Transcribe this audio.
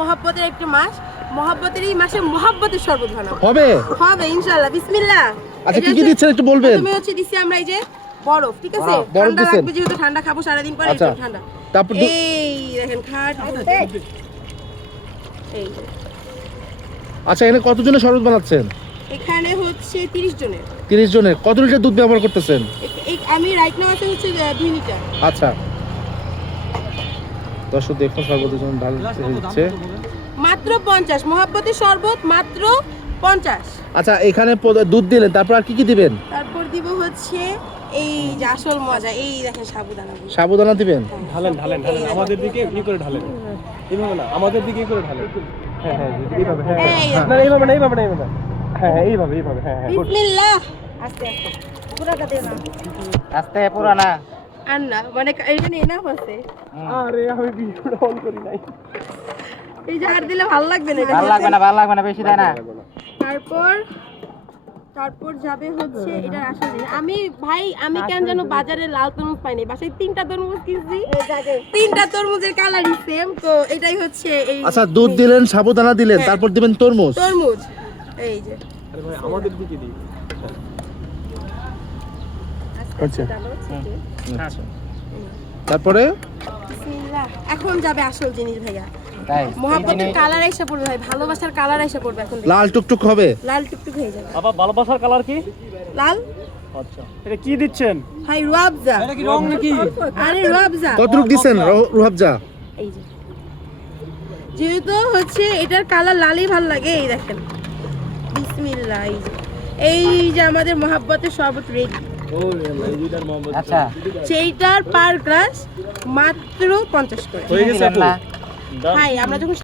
মহব্বতের একটা মাস। মহব্বতের এই মাসে মহব্বতের শরবত বানাবো। হবে হবে ইনশাআল্লাহ। বিসমিল্লাহ। আচ্ছা কি কি দিচ্ছেন একটু বলবেন? তুমি হচ্ছে দিছি আমরা এই যে বরফ, ঠিক আছে? বরফ ঠান্ডা দিছেন? লাগবে যেহেতু ঠান্ডা খাবো সারা দিন পরে, আচ্ছা। একটু ঠান্ডা। তারপর এই দেখেন খাট। এই যে। আচ্ছা এখানে কতজনের শরবত বানাচ্ছেন? এখানে হচ্ছে 30 জনের। 30 জনের। কত লিটার দুধ ব্যবহার করতেছেন? আমি রাইট নাও আছে হচ্ছে 2 লিটার। আচ্ছা দর্শক দেখুন শরবতের জন্য ঢাল দিচ্ছে মাত্র 50 মহব্বতের শরবত মাত্র 50। আচ্ছা এখানে দুধ দিলেন, তারপর আর কি কি দিবেন? তারপর দিব হচ্ছে এই যে আসল মজা, এই দেখেন সাবুদানা। সাবুদানা দিবেন? ঢালেন ঢালেন ঢালেন আমাদের দিকে করে ঢালেন, এইভাবে না, আমাদের দিকে করে ঢালেন। হ্যাঁ হ্যাঁ এইভাবে, হ্যাঁ না এইভাবে না, এইভাবে না, এইভাবে হ্যাঁ হ্যাঁ এইভাবে এইভাবে, হ্যাঁ হ্যাঁ বিসমিল্লাহ। আস্তে আস্তে পুরাটা দে না, আস্তে পুরা না। আর না মানে এখানে এনাফ আছে। আরে আমি ভিডিওটা অন করি নাই। এই যে আর দিলে ভালো লাগবে না এটা। ভালো লাগবে না, ভালো লাগবে না, বেশি দেয় না। তারপর যাবে হচ্ছে এটা আসল জিনিস। আমি কেন জানো বাজারে লাল তরমুজ পাইনি, বাসায় 3টা তরমুজ কিনছি, 3টা তরমুজের কালারই সেম, তো এটাই হচ্ছে এই। আচ্ছা দুধ দিলেন, সাবুদানা দিলেন, তারপর দিবেন তরমুজ। তরমুজ এই যে। আরে ভাই আমাদের দিকে দিই। আচ্ছা আচ্ছা তারপরে বিসমিল্লাহ। এখন যাবে আসল জিনিস ভাইয়া, তাই মহব্বতের কালার এসে পড়বে ভাই, ভালোবাসার কালার এসে পড়বে এখন দেখুন। লাল টুকটুক হবে? লাল টুকটুক হয়ে যাবে। আবার ভালোবাসার কালার কি? লাল। আচ্ছা এটা কি দিচ্ছেন? ভাই রুয়াবজা। এটা কি রং নাকি? আরে রুয়াবজা। কতটুক দিছেন রুহাবজা? এই যে যেহেতু হচ্ছে এটার কালার লালই ভালো লাগে, এই দেখেন। বিসমিল্লাহ। এই যে আমাদের মহব্বতের শরবত রেডি। আচ্ছা সেইটার পার গ্লাস মাত্র 50 করে। হয়ে গেছে আপু? ভাই আমরা যখন